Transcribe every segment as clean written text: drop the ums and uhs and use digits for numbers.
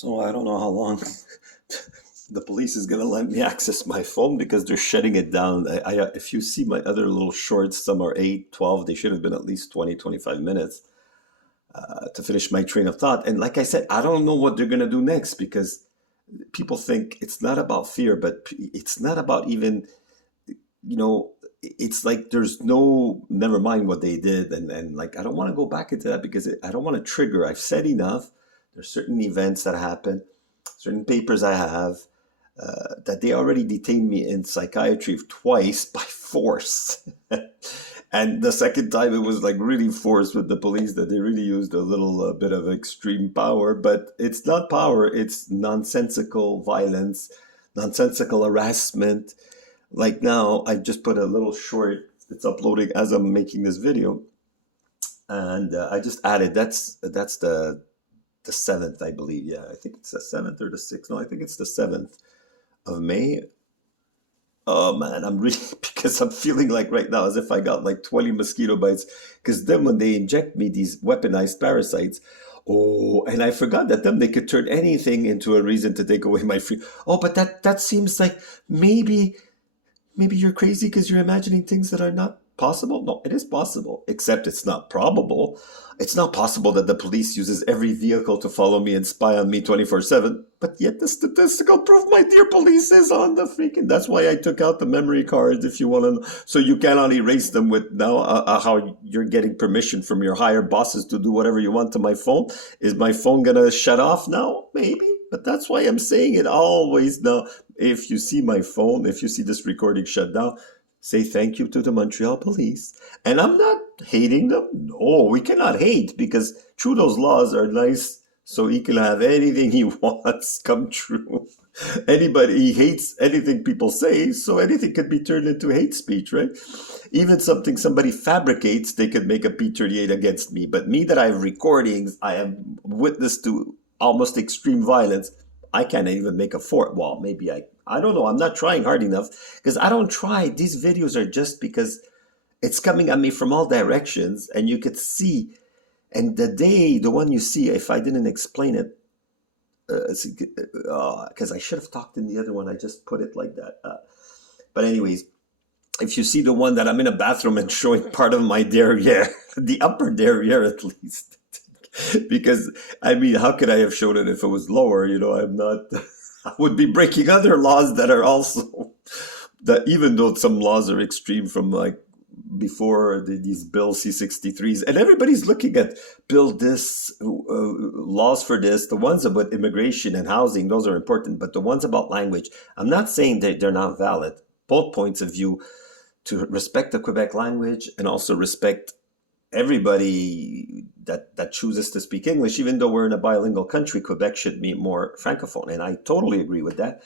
So I don't know how long the police is going to let me access my phone because they're shutting it down. If you see my other little shorts, some are 8, 12. They should have been at least 20, 25 minutes to finish my train of thought. And like I said, I don't know what they're going to do next because people think it's not about fear, but it's not about even, you know, it's like there's no, never mind what they did. And like, I don't want to go back into that because I don't want to trigger. I've said enough. There's certain events that happen, certain papers I have, that they already detained me in psychiatry twice by force. And the second time it was like really forced with the police that they really used a little bit of extreme power, but it's not power, it's nonsensical violence, nonsensical harassment. Like now, I just put a little short, it's uploading as I'm making this video. And I just added, that's the 7th, I believe. Yeah, I think it's the 7th or the 6th. No, I think it's the 7th of May. Oh man, I'm really, because I'm feeling like right now as if I got like 20 mosquito bites. Because then when they inject me these weaponized parasites, oh, and I forgot that then they could turn anything into a reason to take away my free. Oh, but that seems like maybe you're crazy because you're imagining things that are not possible. No, it is possible, except it's not probable. It's not possible that the police uses every vehicle to follow me and spy on me 24/7. But yet the statistical proof, my dear police, is on the freaking. That's why I took out the memory cards, if you want to know. So you cannot erase them with now how you're getting permission from your higher bosses to do whatever you want to my phone. Is my phone going to shut off now? Maybe. But that's why I'm saying it always now. If you see my phone, if you see this recording shut down, say thank you to the Montreal police. And I'm not hating them. No, we cannot hate because Trudeau's laws are nice so he can have anything he wants come true. Anybody, he hates anything people say, so anything could be turned into hate speech, right? Even something somebody fabricates, they could make a P-38 against me. But me that I have recordings, I have witnessed to almost extreme violence, I can't even make a fort wall. Maybe I don't know. I'm not trying hard enough because I don't try. These videos are just because it's coming at me from all directions and you could see. And the one you see, if I didn't explain it, because I should have talked in the other one, I just put it like that. But anyways, if you see the one that I'm in a bathroom and showing part of my derriere, the upper derriere at least, because I mean, how could I have shown it if it was lower? You know, I'm not. I would be breaking other laws that are also that, even though some laws are extreme from like before these Bill C-63s, and everybody's looking at Bill this, laws for this, the ones about immigration and housing, those are important, but the ones about language, I'm not saying that they're not valid. Both points of view, to respect the Quebec language and also respect everybody that chooses to speak English. Even though we're in a bilingual country, Quebec should be more francophone, and I totally agree with that.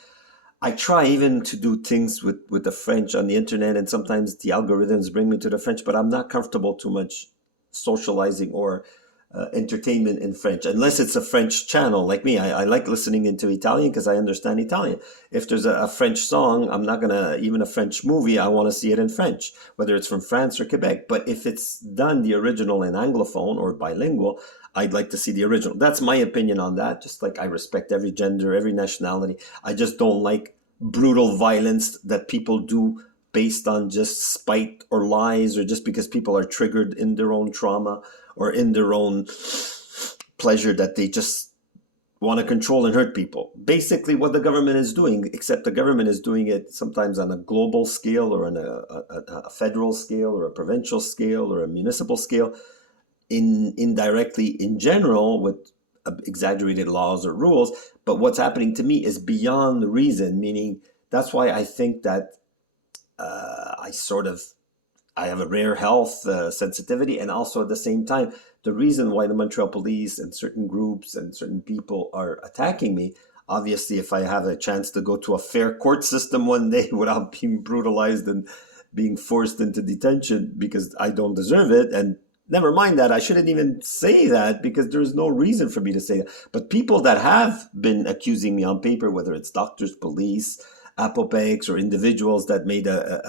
I try even to do things with the French on the internet, and sometimes the algorithms bring me to the French, but I'm not comfortable too much socializing or entertainment in French, unless it's a French channel like me. I like listening into Italian because I understand Italian. If there's a French song, I'm not gonna, even a French movie, I want to see it in French, whether it's from France or Quebec. But if it's done the original in Anglophone or bilingual, I'd like to see the original. That's my opinion on that. Just like I respect every gender, every nationality. I just don't like brutal violence that people do based on just spite or lies, or just because people are triggered in their own trauma or in their own pleasure that they just want to control and hurt people. Basically what the government is doing, except the government is doing it sometimes on a global scale or on a federal scale or a provincial scale or a municipal scale, indirectly in general with exaggerated laws or rules. But what's happening to me is beyond the reason, meaning that's why I think that I have a rare health sensitivity, and also at the same time, the reason why the Montreal police and certain groups and certain people are attacking me, obviously, if I have a chance to go to a fair court system one day without being brutalized and being forced into detention because I don't deserve it, and never mind that, I shouldn't even say that because there's no reason for me to say that. But people that have been accusing me on paper, whether it's doctors, police, apopecs, or individuals that made a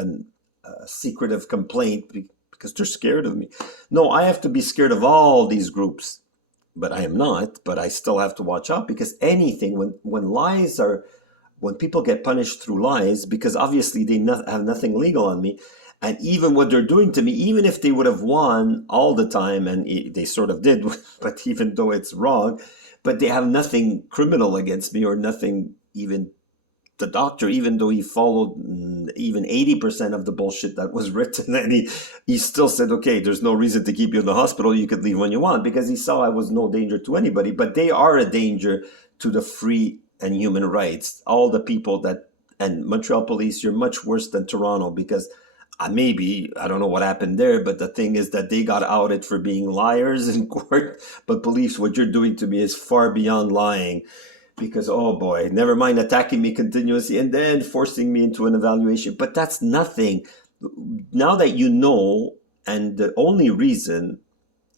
secretive complaint because they're scared of me. No, I have to be scared of all these groups but I am not. But I still have to watch out, because anything, when lies are, when people get punished through lies, because obviously they have nothing legal on me, and even what they're doing to me, even if they would have won all the time, and they sort of did, but even though it's wrong, but they have nothing criminal against me, or nothing. Even the doctor, even though he followed even 80% of the bullshit that was written, and he still said, okay, there's no reason to keep you in the hospital, you could leave when you want, because he saw I was no danger to anybody. But they are a danger to the free and human rights. All the people that, and Montreal police, you're much worse than Toronto, because maybe, I don't know what happened there, but the thing is that they got outed for being liars in court. But police, what you're doing to me is far beyond lying. Because, oh boy, never mind attacking me continuously and then forcing me into an evaluation. But that's nothing. Now that you know, and the only reason,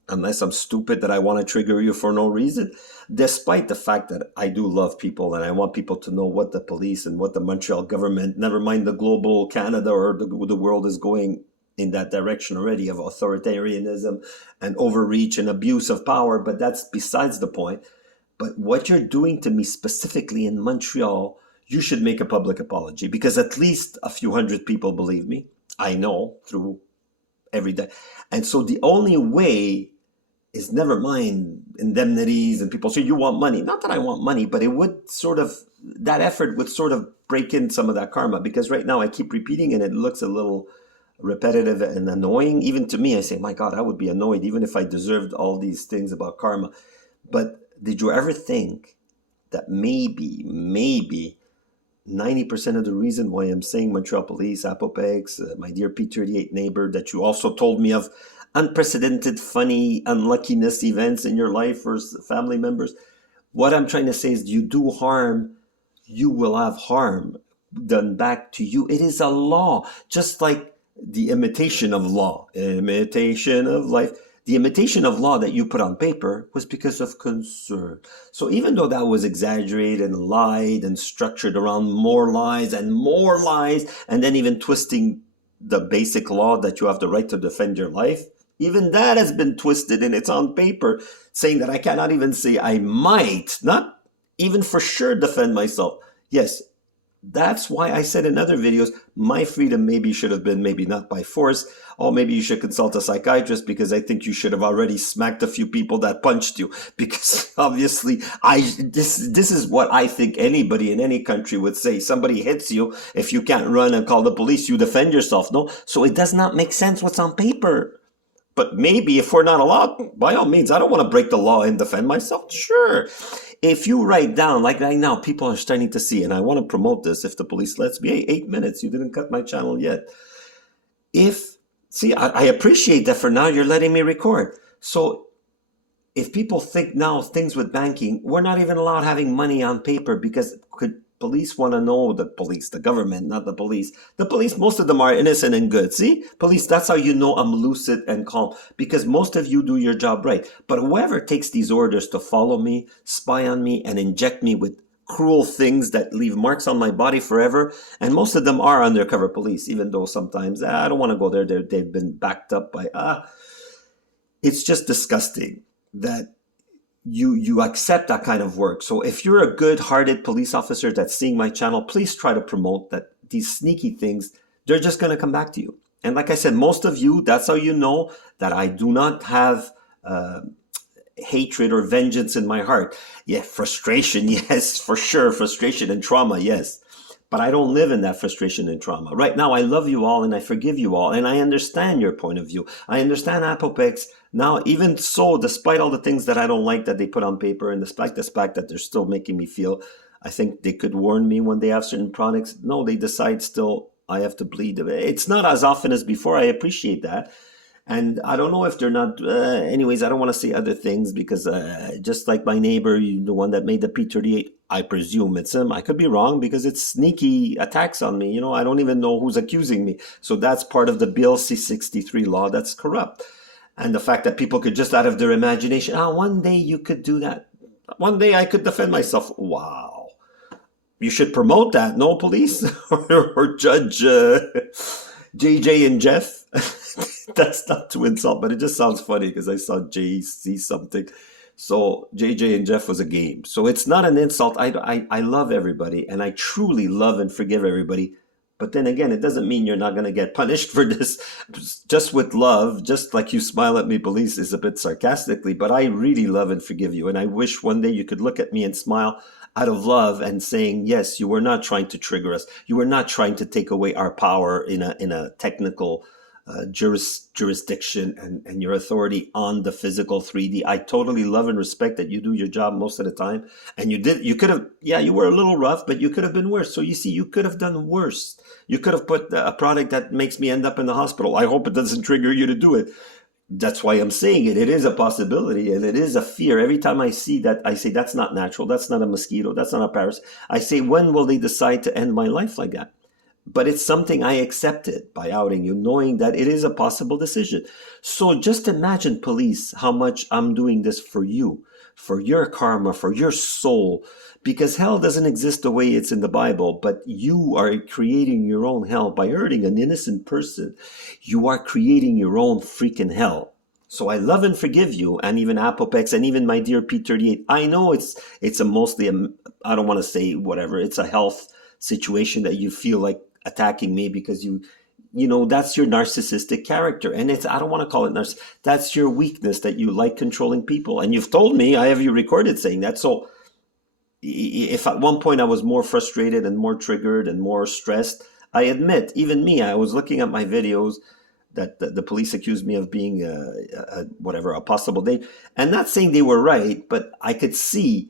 unless I'm stupid, that I want to trigger you for no reason, despite the fact that I do love people and I want people to know what the police and what the Montreal government, never mind the global Canada or the world, is going in that direction already of authoritarianism and overreach and abuse of power. But that's besides the point. But what you're doing to me specifically in Montreal, you should make a public apology, because at least a few hundred people believe me. I know through every day. And so the only way is, never mind indemnities and people say you want money. Not that I want money, but it would sort of, that effort would sort of break in some of that karma, because right now I keep repeating and it looks a little repetitive and annoying. Even to me, I say, my God, I would be annoyed even if I deserved all these things about karma. But did you ever think that maybe 90% of the reason why I'm saying Montreal police, Apopex, my dear P38 neighbor, that you also told me of unprecedented, funny, unluckiness events in your life or family members, what I'm trying to say is, you do harm, you will have harm done back to you. It is a law, just like the imitation of law, imitation of life. The imitation of law that you put on paper was because of concern. So even though that was exaggerated and lied and structured around more lies, and then even twisting the basic law that you have the right to defend your life, even that has been twisted and it's on paper, saying that I cannot even say I might, not even for sure, defend myself. Yes, that's why I said in other videos, my freedom maybe should have been maybe not by force, or maybe you should consult a psychiatrist, because I think you should have already smacked a few people that punched you, because obviously this is what I think anybody in any country would say. Somebody hits you, if you can't run and call the police, you defend yourself. No, so it does not make sense what's on paper. But maybe if we're not allowed, by all means, I don't want to break the law and defend myself. Sure. If you write down, like right now, people are starting to see, and I want to promote this if the police lets me. Hey, 8 minutes, you didn't cut my channel yet. I appreciate that for now you're letting me record. So if people think now things with banking, we're not even allowed having money on paper, because police want to know, the government, not the police. The police, most of them are innocent and good. See, police, that's how you know I'm lucid and calm, because most of you do your job right. But whoever takes these orders to follow me, spy on me, and inject me with cruel things that leave marks on my body forever, and most of them are undercover police, even though sometimes, I don't want to go there. They've been backed up by, it's just disgusting that you accept that kind of work. So if you're a good-hearted police officer that's seeing my channel, please try to promote that these sneaky things, they're just going to come back to you. And like I said, most of you, that's how you know that I do not have hatred or vengeance in my heart. Yeah, frustration, yes, for sure. Frustration and trauma, yes. But I don't live in that frustration and trauma. Right now, I love you all and I forgive you all. And I understand your point of view. I understand Apopex. Now, even so, despite all the things that I don't like that they put on paper, and despite the fact that they're still making me feel, I think they could warn me when they have certain products. No, they decide still I have to bleed. It's not as often as before. I appreciate that. And I don't know if they're not, anyways, I don't want to say other things, because just like my neighbor, the one that made the P38, I presume it's him. I could be wrong, because it's sneaky attacks on me. I don't even know who's accusing me. So that's part of the Bill C-63 law that's corrupt. And the fact that people could just out of their imagination, one day you could do that. One day I could defend myself. Wow. You should promote that, no, police? or Judge JJ and Jeff? That's not to insult, but it just sounds funny because I saw Jay see something. So JJ and Jeff was a game. So it's not an insult. I love everybody and I truly love and forgive everybody. But then again, it doesn't mean you're not going to get punished for this. Just with love, just like you smile at me, police, is a bit sarcastically, but I really love and forgive you. And I wish one day you could look at me and smile out of love and saying, yes, you were not trying to trigger us. You were not trying to take away our power in a technical jurisdiction and your authority on the physical 3D. I totally love and respect that you do your job most of the time. And you could have, yeah, you were a little rough, but you could have been worse. So you see, you could have done worse. You could have put a product that makes me end up in the hospital. I hope it doesn't trigger you to do it. That's why I'm saying it. It is a possibility and it is a fear. Every time I see that, I say, that's not natural. That's not a mosquito. That's not a parasite. I say, when will they decide to end my life like that? But it's something I accepted by outing you, knowing that it is a possible decision. So just imagine, police, how much I'm doing this for you, for your karma, for your soul, because hell doesn't exist the way it's in the Bible, but you are creating your own hell by hurting an innocent person. You are creating your own freaking hell. So I love and forgive you, and even Apopex, and even my dear P38. I know it's a mostly, I don't want to say whatever, it's a health situation that you feel like attacking me because that's your narcissistic character. And I don't want to call it that's your weakness, that you like controlling people. And you've told me, I have you recorded saying that. So if at one point I was more frustrated and more triggered and more stressed, I admit, even me, I was looking at my videos that the police accused me of being a possible day, and not saying they were right, but I could see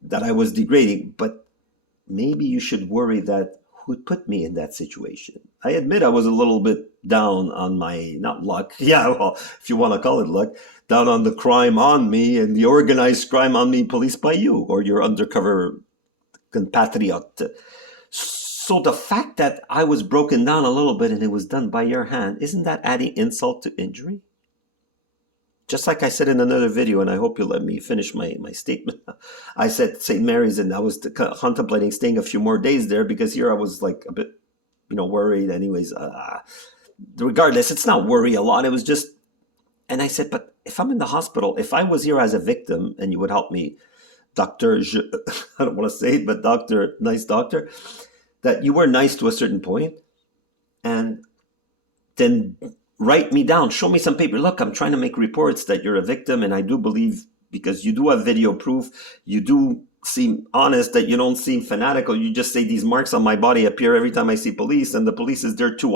that I was degrading. But maybe you should worry that who put me in that situation. I admit I was a little bit down on my, not luck, yeah, well, if you want to call it luck, down on the crime on me and the organized crime on me policed by you or your undercover compatriot. So the fact that I was broken down a little bit and it was done by your hand, isn't that adding insult to injury? Just like I said in another video, and I hope you'll let me finish my statement. I said St. Mary's, and I was contemplating staying a few more days there because here I was like a bit, worried. Anyways, regardless, it's not worry a lot. It was just, and I said, but if I'm in the hospital, if I was here as a victim and you would help me, Doctor, I don't want to say it, but doctor, nice doctor, that you were nice to a certain point, and then write me down, show me some paper. Look, I'm trying to make reports that you're a victim, and I do believe, because you do have video proof, you do seem honest, that you don't seem fanatical. You just say these marks on my body appear every time I see police, and the police is there too